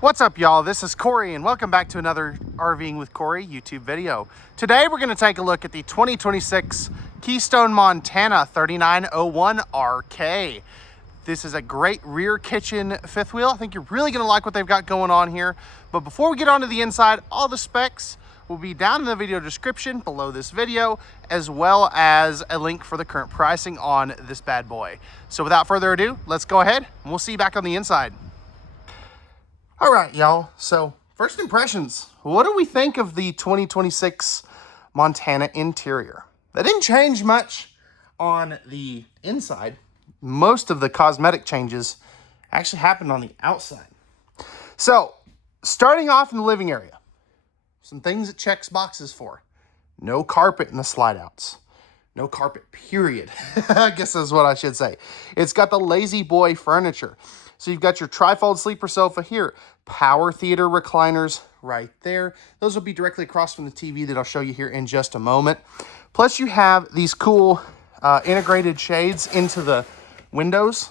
What's up, y'all? This is Cory, and welcome back to another RVing with Cory YouTube video. Today, we're going to take a look at the 2026 Keystone Montana 3901 RK. This is a great rear kitchen fifth wheel. I think you're really going to like what they've got going on here. But before we get onto the inside, all the specs will be down in the video description below this video, as well as a link for the current pricing on this bad boy. So without further ado, let's go ahead and we'll see you back on the inside. All right, y'all. So first impressions, what do we think of the 2026 Montana interior? That didn't change much on the inside. Most of the cosmetic changes actually happened on the outside. So starting off in the living area, some things it checks boxes for. No carpet in the slide outs. No carpet, period. I guess that's what I should say. It's got the lazy boy furniture. So you've got your trifold sleeper sofa here, power theater recliners right there. Those will be directly across from the TV that I'll show you here in just a moment. Plus you have these cool integrated shades into the windows.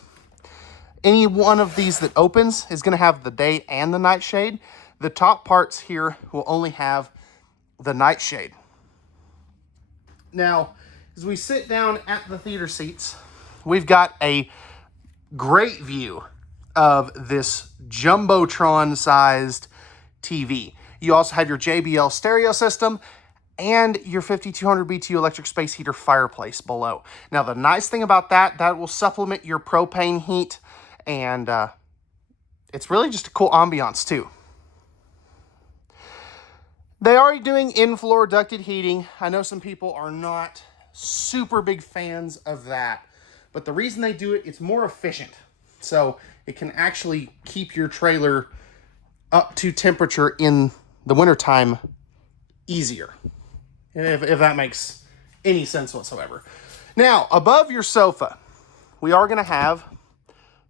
Any one of these that opens is gonna have the day and the night shade. The top parts here will only have the night shade. Now, as we sit down at the theater seats, we've got a great view of this Jumbotron-sized TV. You also have your JBL stereo system and your 5200 BTU electric space heater fireplace below. Now, the nice thing about that will supplement your propane heat, and it's really just a cool ambiance too. They are doing in-floor ducted heating. I know some people are not super big fans of that, but the reason they do it, it's more efficient. So it can actually keep your trailer up to temperature in the wintertime easier, if that makes any sense whatsoever. Now, above your sofa, we are going to have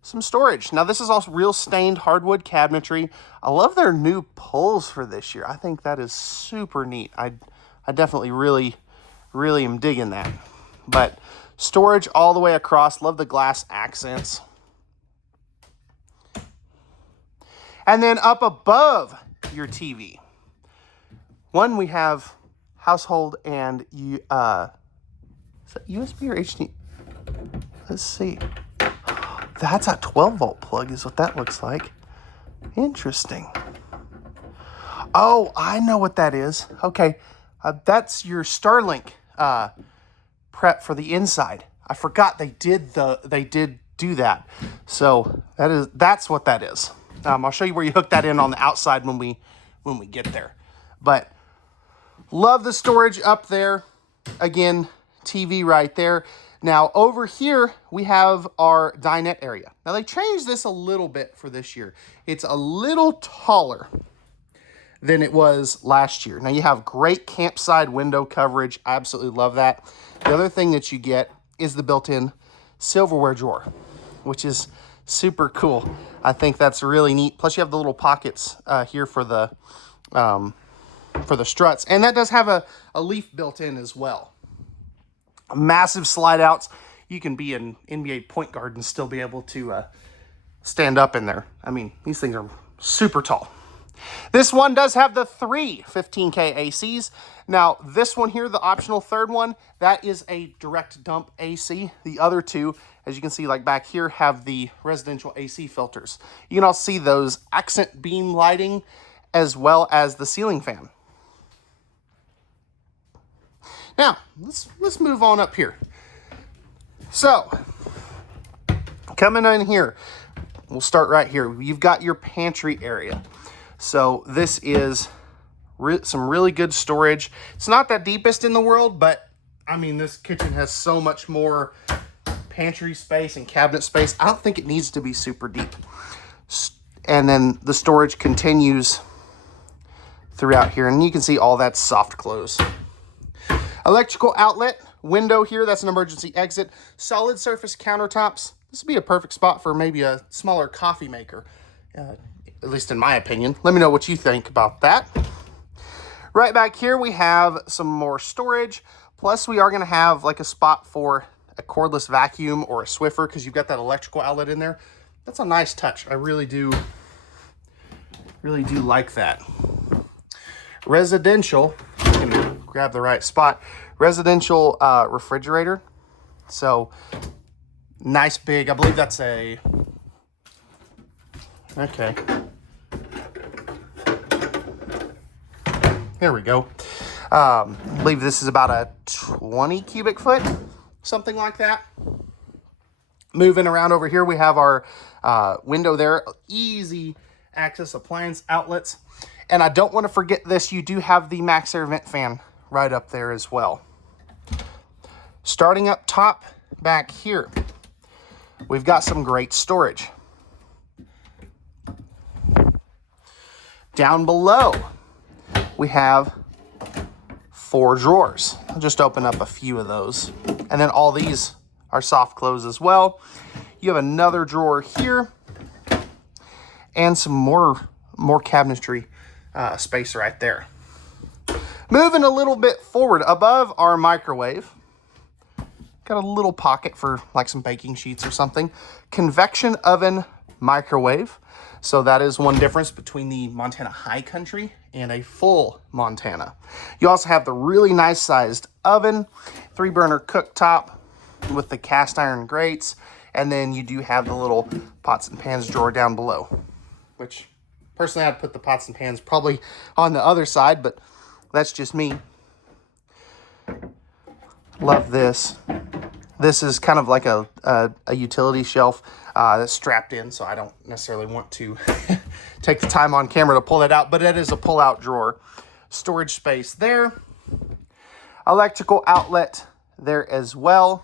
some storage. Now, this is also real stained hardwood cabinetry. I love their new pulls for this year. I think that is super neat. I definitely really am digging that. But storage all the way across. Love the glass accents. And then up above your TV, one, we have household and is that USB or HD? Let's see. That's a 12-volt plug is what that looks like. Interesting. Oh, I know what that is. Okay, that's your Starlink prep for the inside. I forgot they did do that. So that's what that is. I'll show you where you hook that in on the outside when we get there. But love the storage up there. Again, TV right there. Now over here, we have our dinette area. Now they changed this a little bit for this year. It's a little taller than it was last year. Now you have great campside window coverage. I absolutely love that. The other thing that you get is the built-in silverware drawer, which is super cool. I think that's really neat. Plus you have the little pockets here for the struts. And that does have a leaf built in as well. Massive slide outs. You can be an NBA point guard and still be able to stand up in there. I mean, these things are super tall. This one does have the three 15K ACs. Now, this one here, the optional third one, that is a direct dump AC. The other two, as you can see, like back here, have the residential AC filters. You can also see those accent beam lighting as well as the ceiling fan. Now, let's move on up here. So, coming in here, we'll start right here. You've got your pantry area. So this is some really good storage. It's not the deepest in the world, but I mean, this kitchen has so much more pantry space and cabinet space. I don't think it needs to be super deep. And then the storage continues throughout here, and you can see all that soft close. Electrical outlet window here, that's an emergency exit. Solid surface countertops. This would be a perfect spot for maybe a smaller coffee maker, at least in my opinion. Let me know what you think about that. Right back here, we have some more storage. Plus, we are going to have like a spot for a cordless vacuum or a Swiffer because you've got that electrical outlet in there. That's a nice touch. I really do Really do like that. Residential, you can grab the right spot. Residential refrigerator. So nice big, I believe that's a, okay. There we go. I believe this is about a 20 cubic foot, something like that. Moving around over here, we have our window there. Easy access appliance outlets. And I don't want to forget this, you do have the max air vent fan right up there as well. Starting up top back here, we've got some great storage. Down below, we have 4 drawers. I'll just open up a few of those. And then all these are soft close as well. You have another drawer here and some more cabinetry space right there. Moving a little bit forward, above our microwave, got a little pocket for like some baking sheets or something. Convection oven microwave. So that is one difference between the Montana High Country and a full Montana. You also have the really nice sized oven, 3-burner cooktop with the cast iron grates. And then you do have the little pots and pans drawer down below, which personally I'd put the pots and pans probably on the other side, but that's just me. Love this. This is kind of like a utility shelf that's strapped in, so I don't necessarily want to take the time on camera to pull that out, but it is a pull-out drawer. Storage space there. Electrical outlet there as well.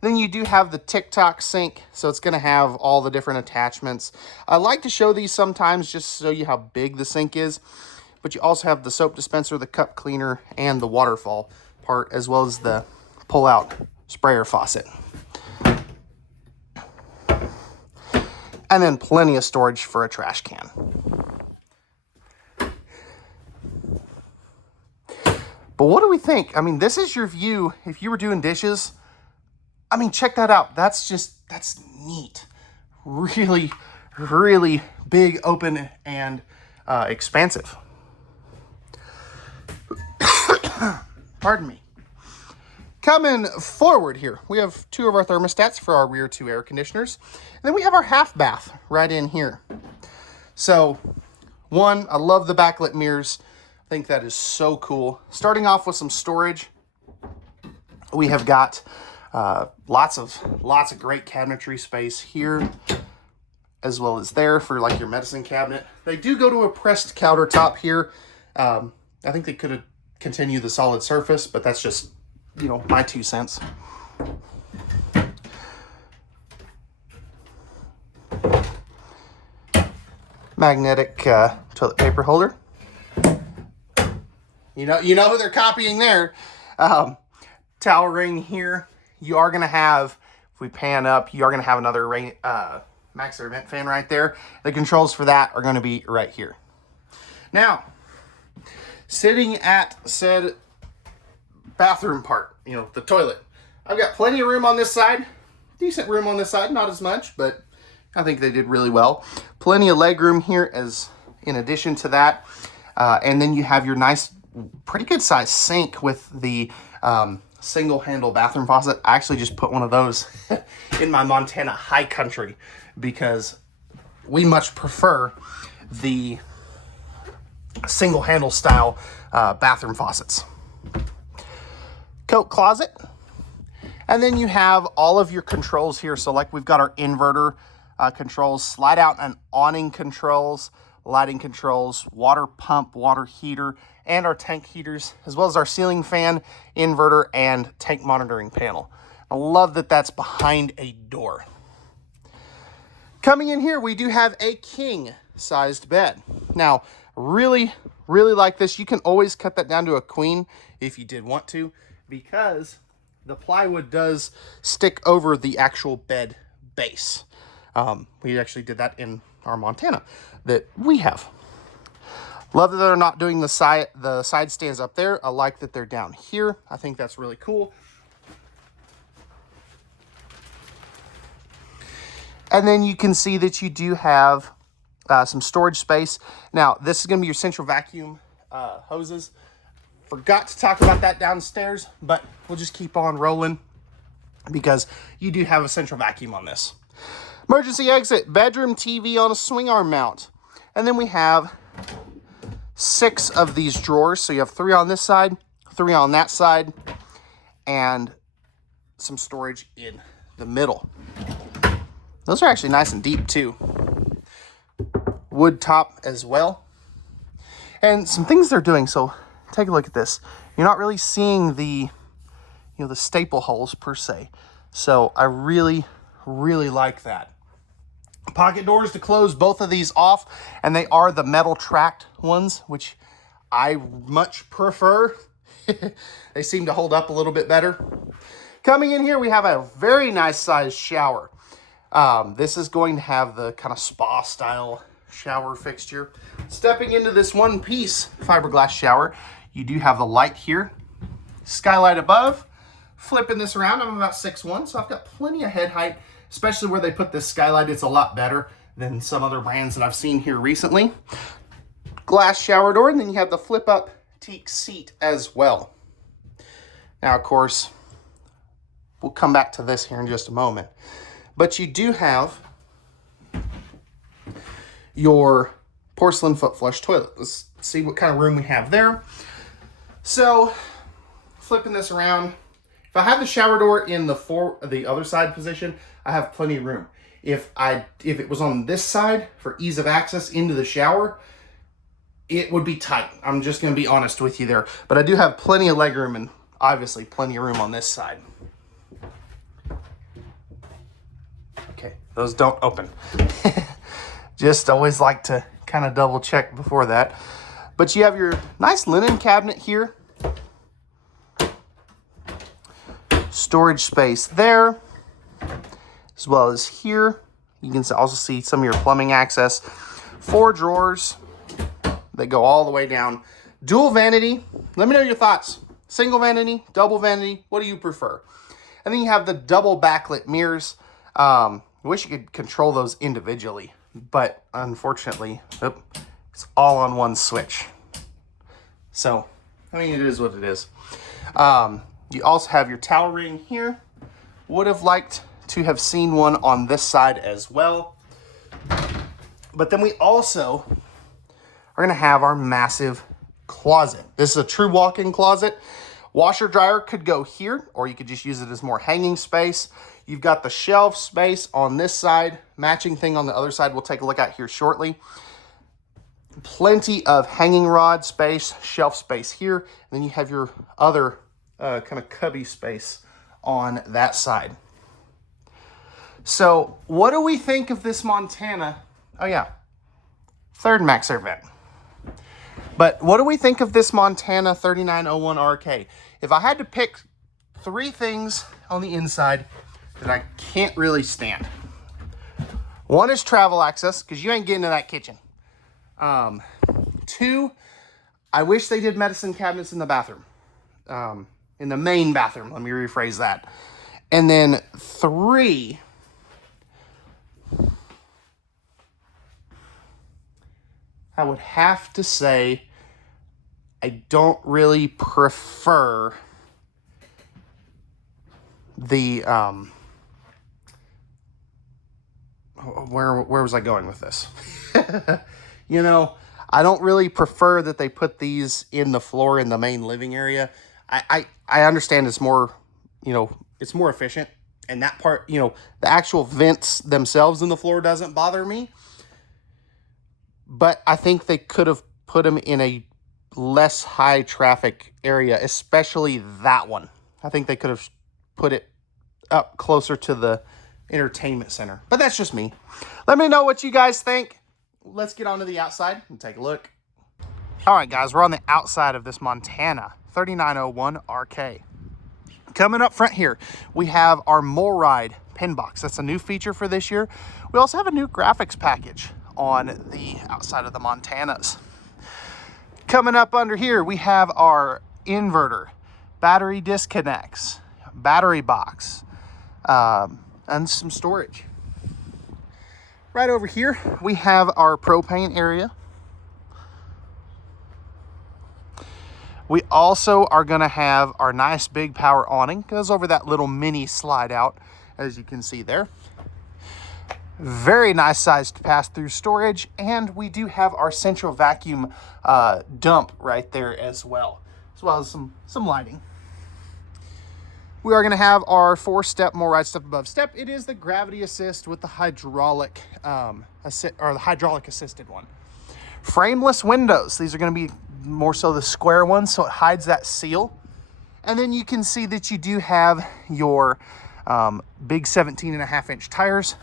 Then you do have the TikTok sink, so it's going to have all the different attachments. I like to show these sometimes just to show you how big the sink is, but you also have the soap dispenser, the cup cleaner, and the waterfall part, as well as the pull-out sprayer faucet. And then plenty of storage for a trash can. But what do we think? I mean, this is your view if you were doing dishes. I mean, check that out. That's neat. Really, really big, open, and expansive. Pardon me. Coming forward here, we have 2 of our thermostats for our rear 2 air conditioners. And then we have our half bath right in here. So, one, I love the backlit mirrors. I think that is so cool. Starting off with some storage, we have got lots of great cabinetry space here, as well as there for like your medicine cabinet. They do go to a pressed countertop here. I think they could have continued the solid surface, but that's just, you know, my 2 cents. Magnetic toilet paper holder. You know who they're copying there. Towel ring here. You are going to have, if we pan up, you are going to have another max air vent fan right there. The controls for that are going to be right here. Now, sitting at said bathroom part, you know, the toilet. I've got plenty of room on this side. Decent room on this side, not as much, but I think they did really well. Plenty of leg room here as in addition to that. And then you have your nice, pretty good size sink with the single handle bathroom faucet. I actually just put one of those in my Montana High Country because we much prefer the single handle style bathroom faucets. Coat closet. And then you have all of your controls here. So like we've got our inverter controls, slide out and awning controls, lighting controls, water pump, water heater, and our tank heaters, as well as our ceiling fan, inverter, and tank monitoring panel. I love that that's behind a door. Coming in here, we do have a king-sized bed. Now, really, really like this. You can always cut that down to a queen if you did want to, because the plywood does stick over the actual bed base. We actually did that in our Montana that we have. Love that they're not doing the side stands up there. I like that they're down here. I think that's really cool. And then you can see that you do have some storage space. Now, this is going to be your central vacuum hoses. Forgot to talk about that downstairs, but we'll just keep on rolling because you do have a central vacuum on this. Emergency exit, bedroom TV on a swing arm mount. And then we have 6 of these drawers. So you have 3 on this side, 3 on that side, and some storage in the middle. Those are actually nice and deep too. Wood top as well. And some things they're doing, so take a look at this. You're not really seeing the, the staple holes per se. So I really, really like that. Pocket doors to close both of these off, and they are the metal tracked ones, which I much prefer. They seem to hold up a little bit better. Coming in here, we have a very nice sized shower. This is going to have the kind of spa style shower fixture. Stepping into this one piece fiberglass shower, you do have the light here, skylight above. Flipping this around, I'm about 6'1", so I've got plenty of head height, especially where they put this skylight. It's a lot better than some other brands that I've seen here recently. Glass shower door, and then you have the flip up teak seat as well. Now, of course, we'll come back to this here in just a moment, but you do have your porcelain foot flush toilet. Let's see what kind of room we have there. So, flipping this around, if I have the shower door in the other side position, I have plenty of room. If it was on this side for ease of access into the shower, it would be tight. I'm just going to be honest with you there. But I do have plenty of leg room and obviously plenty of room on this side. Okay, those don't open. Just always like to kind of double check before that. But you have your nice linen cabinet here. Storage space there, as well as here. You can also see some of your plumbing access. 4 drawers that go all the way down. Dual vanity. Let me know your thoughts. Single vanity, double vanity, what do you prefer? And then you have the double backlit mirrors. Wish you could control those individually, but unfortunately, it's all on one switch. So, I mean, it is what it is. You also have your towel ring here. Would have liked to have seen one on this side as well. But then we also are gonna have our massive closet. This is a true walk-in closet. Washer dryer could go here, or you could just use it as more hanging space. You've got the shelf space on this side, matching thing on the other side we'll take a look at here shortly. Plenty of hanging rod space, shelf space here, and then you have your other kind of cubby space on that side. So what do we think of this Montana? Oh yeah, 3rd max air vent. But what do we think of this Montana 3901 RK? If I had to pick 3 things on the inside that I can't really stand. One is travel access, because you ain't getting to that kitchen. 2, I wish they did medicine cabinets in the bathroom. In the main bathroom, let me rephrase that. And then 3, I would have to say I don't really prefer the, where was I going with this? I don't really prefer that they put these in the floor in the main living area. I understand it's more, it's more efficient. And that part, the actual vents themselves in the floor doesn't bother me. But I think they could have put them in a less high traffic area, especially that one. I think they could have put it up closer to the entertainment center. But that's just me. Let me know what you guys think. Let's get on to the outside and take a look. All right, guys, we're on the outside of this Montana 3901 RK. Coming up front here, we have our MoRide pin box. That's a new feature for this year. We also have a new graphics package on the outside of the Montanas. Coming up under here, we have our inverter, battery disconnects, battery box, and some storage. Right over here, we have our propane area. We also are gonna have our nice big power awning. Goes over that little mini slide out, as you can see there. Very nice sized pass-through storage, and we do have our central vacuum dump right there as well as some lighting. We are going to have our 4-step more ride step above step. It is the gravity assist with the hydraulic the hydraulic assisted one. Frameless windows. These are going to be more so the square ones, so it hides that seal. And then you can see that you do have your big 17.5-inch tires.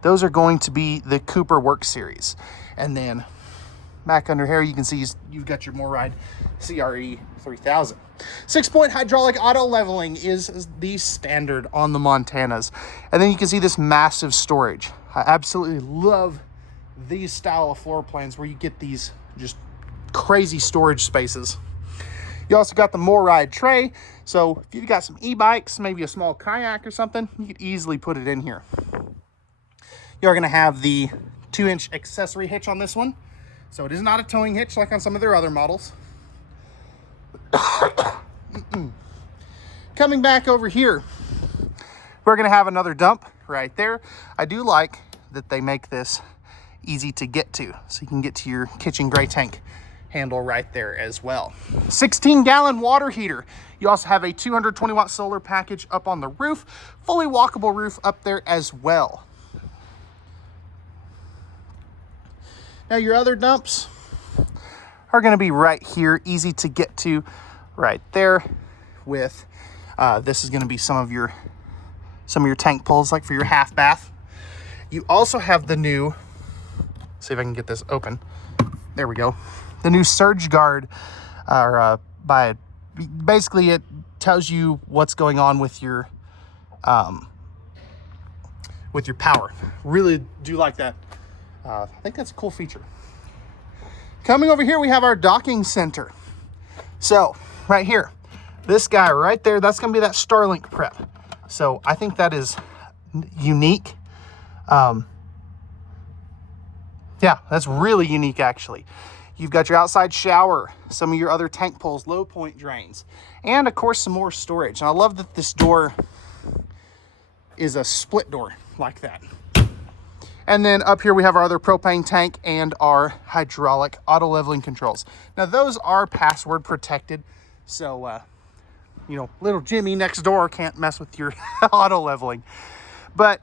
Those are going to be the Cooper Work Series. And then back under here, you can see you've got your MoreRide CRE 3000. 6-point hydraulic auto leveling is the standard on the Montanas. And then you can see this massive storage. I absolutely love these style of floor plans where you get these just crazy storage spaces. You also got the MoreRide tray. So if you've got some e-bikes, maybe a small kayak or something, you could easily put it in here. You're going to have the 2-inch accessory hitch on this one. So it is not a towing hitch like on some of their other models. Coming back over here, we're going to have another dump right there. I do like that they make this easy to get to. So you can get to your kitchen gray tank handle right there as well. 16-gallon water heater. You also have a 220-watt solar package up on the roof. Fully walkable roof up there as well. Now your other dumps are going to be right here, easy to get to right there with, this is going to be some of your tank pulls, like for your half bath. You also have the new, see if I can get this open. There we go. The new Surge Guard, basically it tells you what's going on with your power. Really do like that. I think that's a cool feature. Coming over here, we have our docking center. So right here, this guy right there, that's going to be that Starlink prep. So I think that is unique. Yeah, that's really unique actually. You've got your outside shower, some of your other tank pulls, low point drains, and of course some more storage. And I love that this door is a split door like that. And then up here we have our other propane tank and our hydraulic auto leveling controls. Now those are password protected, so you know, little Jimmy next door can't mess with your auto leveling. But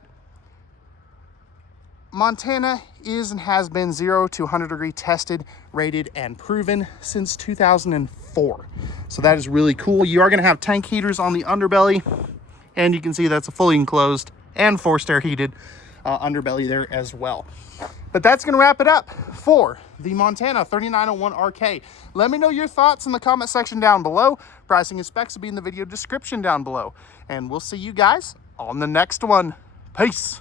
Montana is and has been 0 to 100 degree tested, rated, and proven since 2004. So that is really cool. You are going to have tank heaters on the underbelly, and you can see that's a fully enclosed and forced air heated underbelly there as well. But that's going to wrap it up for the Montana 3901 RK. Let me know your thoughts in the comment section down below. Pricing and specs will be in the video description down below. And we'll see you guys on the next one. Peace.